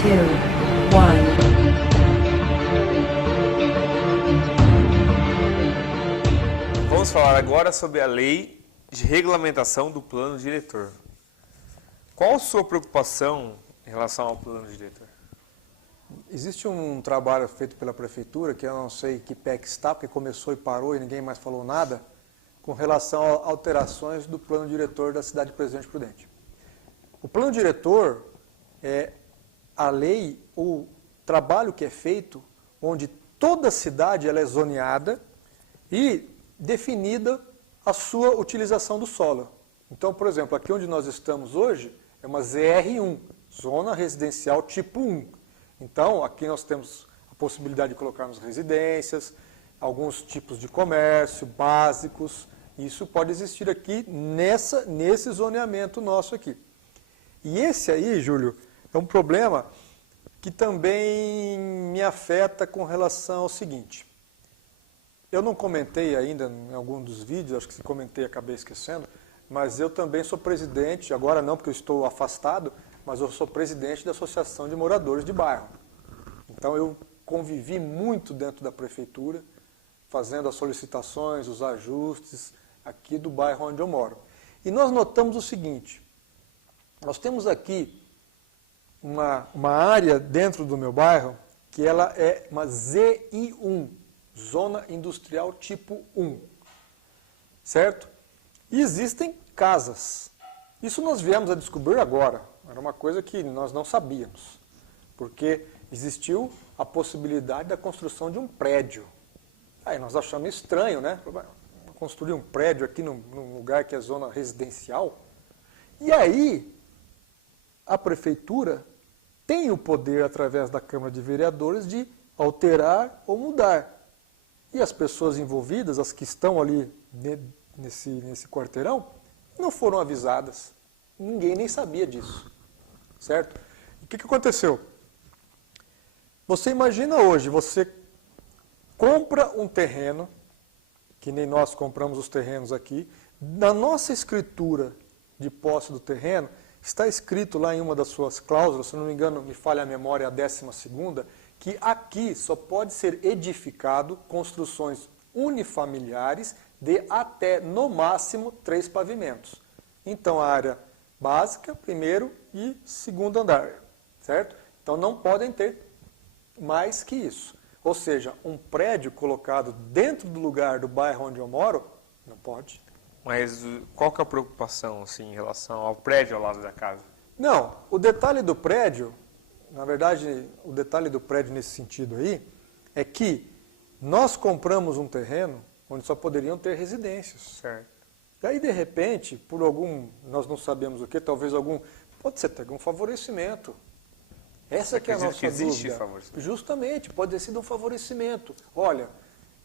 two, one. Vamos falar agora sobre a lei de regulamentação do plano diretor. Qual a sua preocupação em relação ao plano diretor? Existe um trabalho feito pela prefeitura, que eu não sei que pé que está, porque começou e parou e ninguém mais falou nada, com relação a alterações do plano diretor da cidade de Presidente Prudente. O plano diretor é a lei, o trabalho que é feito, onde toda a cidade ela é zoneada e definida a sua utilização do solo. Então, por exemplo, aqui onde nós estamos hoje é uma ZR1, Zona Residencial Tipo 1. Então, aqui nós temos a possibilidade de colocarmos residências, alguns tipos de comércio básicos. Isso pode existir aqui nesse zoneamento nosso aqui. E esse aí, Júlio, é um problema que também me afeta com relação ao seguinte. Eu não comentei ainda em algum dos vídeos, acho que se comentei acabei esquecendo, mas eu também sou presidente, agora não porque eu estou afastado, mas eu sou presidente da Associação de Moradores de Bairro. Então eu convivi muito dentro da prefeitura, fazendo as solicitações, os ajustes aqui do bairro onde eu moro. E nós notamos o seguinte, nós temos aqui uma área dentro do meu bairro que ela é uma ZI1, Zona Industrial Tipo 1, certo? E existem casas. Isso nós viemos a descobrir agora, era uma coisa que nós não sabíamos, porque existiu a possibilidade da construção de um prédio. Aí nós achamos estranho, né? Construir um prédio aqui num lugar que é zona residencial. E aí, a prefeitura tem o poder, através da Câmara de Vereadores, de alterar ou mudar. E as pessoas envolvidas, as que estão ali nesse quarteirão, não foram avisadas. Ninguém nem sabia disso, certo? E o que aconteceu? Você imagina hoje, você compra um terreno, que nem nós compramos os terrenos aqui, na nossa escritura de posse do terreno, está escrito lá em uma das suas cláusulas, se não me engano, me falha a memória, a 12ª, que aqui só pode ser edificado construções unifamiliares de até, no máximo, 3 pavimentos. Então, a área básica, primeiro e segundo andar, certo? Então, não podem ter mais que isso. Ou seja, um prédio colocado dentro do lugar do bairro onde eu moro, não pode. Mas qual que é a preocupação assim, em relação ao prédio ao lado da casa? Não, o detalhe do prédio, na verdade, o detalhe do prédio nesse sentido aí, é que nós compramos um terreno onde só poderiam ter residências. Certo. E aí, de repente, por algum, nós não sabemos o que, talvez pode ser até algum favorecimento. Essa que é a nossa dúvida. Justamente, pode ter sido um favorecimento. Olha,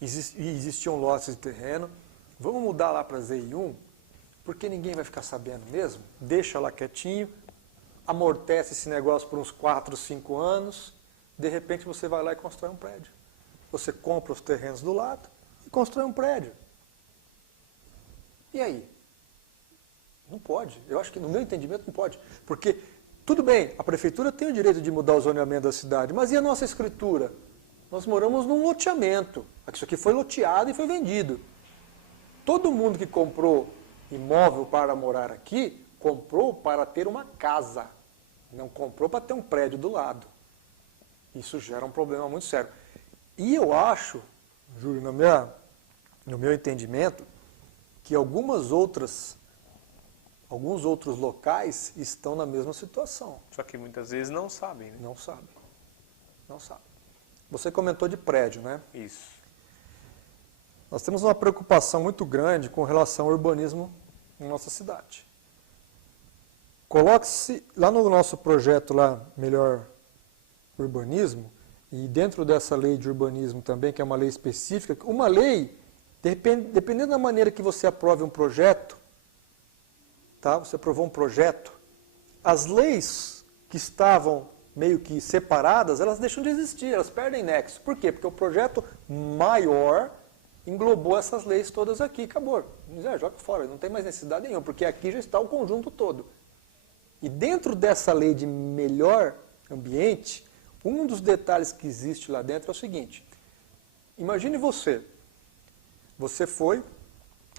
existiam lotes de terreno, vamos mudar lá para ZI1, porque ninguém vai ficar sabendo mesmo, deixa lá quietinho, amortece esse negócio por uns 4, 5 anos, de repente você vai lá e constrói um prédio. Você compra os terrenos do lado e constrói um prédio. E aí? Não pode. Eu acho que, no meu entendimento, não pode. Porque, tudo bem, a prefeitura tem o direito de mudar o zoneamento da cidade, mas e a nossa escritura? Nós moramos num loteamento. Isso aqui foi loteado e foi vendido. Todo mundo que comprou imóvel para morar aqui, comprou para ter uma casa. Não comprou para ter um prédio do lado. Isso gera um problema muito sério. E eu acho, Júlio, no meu entendimento, que alguns outros locais estão na mesma situação. Só que muitas vezes não sabem, né? Não sabem. Não sabem. Você comentou de prédio, né? Isso. Nós temos uma preocupação muito grande com relação ao urbanismo em nossa cidade. Coloque-se lá no nosso projeto lá, Melhor Urbanismo, e dentro dessa lei de urbanismo também, que é uma lei específica, uma lei, dependendo da maneira que você aprove um projeto, tá? Você aprovou um projeto, as leis que estavam meio que separadas, elas deixam de existir, elas perdem nexo. Por quê? Porque o projeto maior englobou essas leis todas aqui, acabou. Joga fora, não tem mais necessidade nenhuma, porque aqui já está o conjunto todo. E dentro dessa lei de melhor ambiente, um dos detalhes que existe lá dentro é o seguinte. Imagine você foi,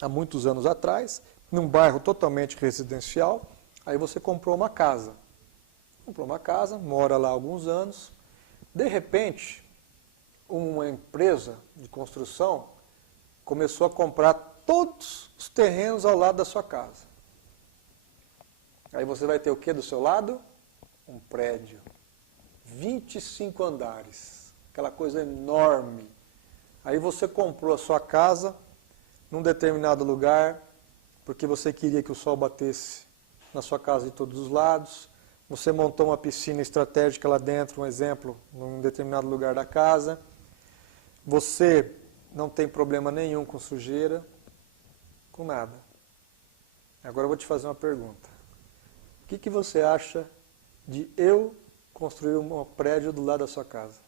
há muitos anos atrás, num bairro totalmente residencial, aí você comprou uma casa. Comprou uma casa, mora lá há alguns anos, de repente, uma empresa de construção começou a comprar todos os terrenos ao lado da sua casa. Aí você vai ter o que do seu lado? Um prédio. 25 andares. Aquela coisa enorme. Aí você comprou a sua casa num determinado lugar, porque você queria que o sol batesse na sua casa de todos os lados. Você montou uma piscina estratégica lá dentro, um exemplo, num determinado lugar da casa. Você não tem problema nenhum com sujeira, com nada. Agora eu vou te fazer uma pergunta. O que você acha de eu construir um prédio do lado da sua casa?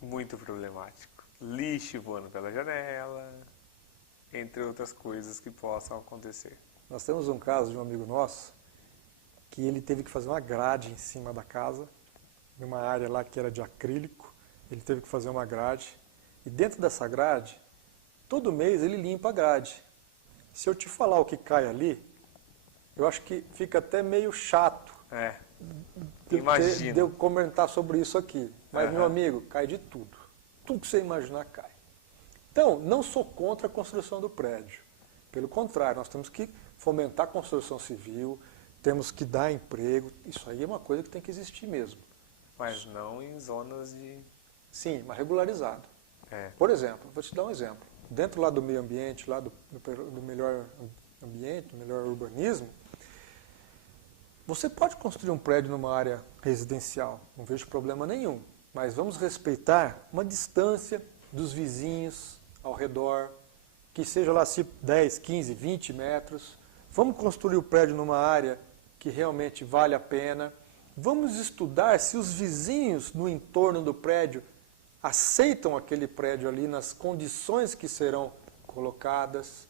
Muito problemático. Lixo voando pela janela, entre outras coisas que possam acontecer. Nós temos um caso de um amigo nosso que ele teve que fazer uma grade em cima da casa, numa área lá que era de acrílico. Ele teve que fazer uma grade. E dentro dessa grade, todo mês ele limpa a grade. Se eu te falar o que cai ali, eu acho que fica até meio chato de eu comentar sobre isso aqui. Mas, meu amigo, cai de tudo. Tudo que você imaginar cai. Então, não sou contra a construção do prédio. Pelo contrário, nós temos que fomentar a construção civil, temos que dar emprego. Isso aí é uma coisa que tem que existir mesmo. Mas não em zonas de... Sim, mas regularizado. Por exemplo, vou te dar um exemplo. Dentro lá do meio ambiente, lá do melhor ambiente, do melhor urbanismo, você pode construir um prédio numa área residencial, não vejo problema nenhum. Mas vamos respeitar uma distância dos vizinhos ao redor, que seja lá 10, 15, 20 metros. Vamos construir o prédio numa área que realmente vale a pena. Vamos estudar se os vizinhos no entorno do prédio aceitam aquele prédio ali nas condições que serão colocadas.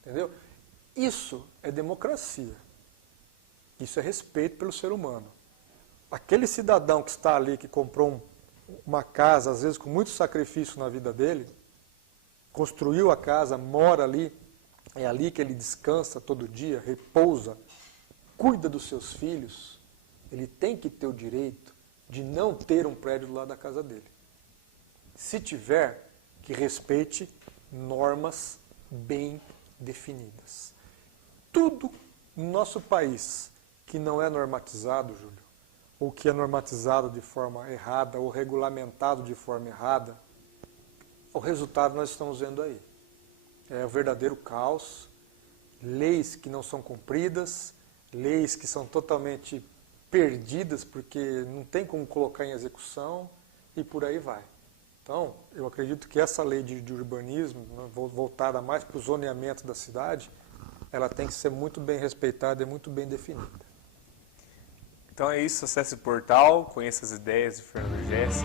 Entendeu? Isso é democracia. Isso é respeito pelo ser humano. Aquele cidadão que está ali, que comprou uma casa, às vezes com muito sacrifício na vida dele, construiu a casa, mora ali, é ali que ele descansa todo dia, repousa, cuida dos seus filhos, ele tem que ter o direito de não ter um prédio do lado da casa dele. Se tiver, que respeite normas bem definidas. Tudo no nosso país que não é normatizado, Júlio, ou que é normatizado de forma errada, ou regulamentado de forma errada, o resultado nós estamos vendo aí. É o verdadeiro caos, leis que não são cumpridas, leis que são totalmente perdidas porque não tem como colocar em execução e por aí vai. Então, eu acredito que essa lei de urbanismo, voltada mais para o zoneamento da cidade, ela tem que ser muito bem respeitada e muito bem definida. Então é isso, acesse o portal, conheça as ideias de Fernando Gessi.